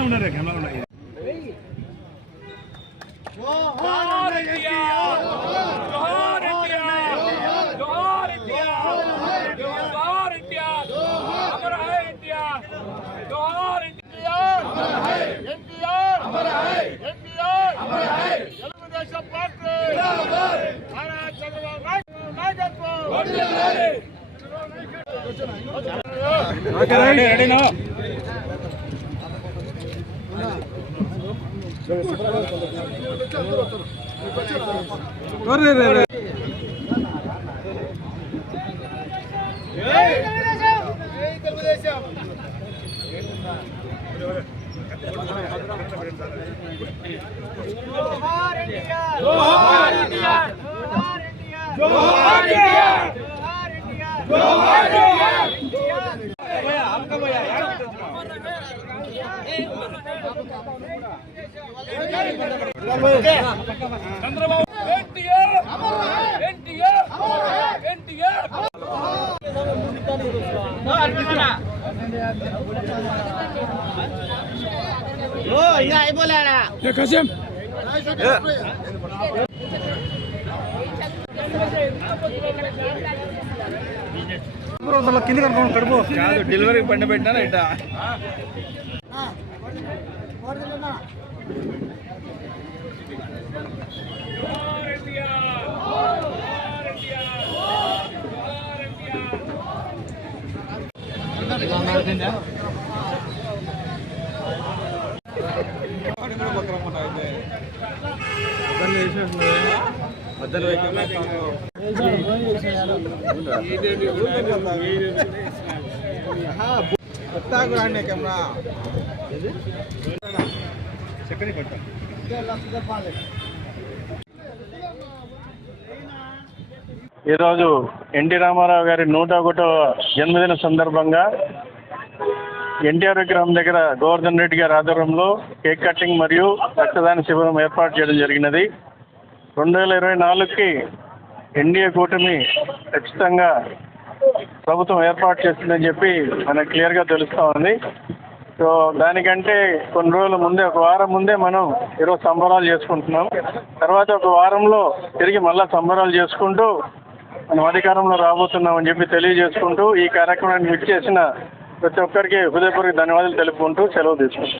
ఉన్నారు కెమెరా ఉన్నాయి జోహార్ ఇండియా జోహార్ జోహార్ ఇండియా జోహార్ ఇండియా అమర్ హై ఇండియా జోహార్ ఇండియా అమర్ హై ఎన్టీఆర్ అమర్ హై ఎన్టీఆర్ అమర్ హై తెలుగుదేశం పార్టీ జిందాబాద్ నారా చంద్రబాబు నాయుడు నాయకత్వం వర్ధిల్లాలి రెడీనా జోహార్ ఇండియా జోహార్ ఇండియా జోహార్ ఇండియా చంద్రబాబు ఎన్టీఆర్ ఎన్టీఆర్ ఎన్టీఆర్ కింద కనుకోండి కడుపు డెలివరీ బండి పెట్టినా ఇట్లా జోహార్ ఇండియా జోహార్ ఇండియా జోహార్ ఇండియా మధ్యలో కొత్త రాండి కెమెరా చెప్పని పట్ట ఈరోజు ఎన్టీ రామారావు గారి నూట ఒకటో జన్మదిన సందర్భంగా ఎన్టీఆర్ విగ్రహం దగ్గర గోవర్ధన్ రెడ్డి గారి ఆధ్వర్యంలో కేక్ కటింగ్ మరియు రక్తదాన శిబిరం ఏర్పాటు చేయడం జరిగినది. రెండు వేల ఇరవై నాలుగుకి ఎన్డీఏ కూటమి ఖచ్చితంగా ప్రభుత్వం ఏర్పాటు చేస్తుందని చెప్పి మనకు క్లియర్గా తెలుస్తూ ఉంది. సో దానికంటే కొన్ని రోజుల ముందే ఒక వారం ముందే మనం ఈరోజు సంబరాలు చేసుకుంటున్నాం. తర్వాత ఒక వారంలో తిరిగి మళ్ళా సంబరాలు చేసుకుంటూ మనం అధికారంలో రాబోతున్నామని చెప్పి తెలియజేసుకుంటూ ఈ కార్యక్రమాన్ని విచ్చేసిన ప్రతి ఒక్కరికి హృదయపూర్వక ధన్యవాదాలు తెలుపుకుంటూ సెలవు తీసుకుంటాం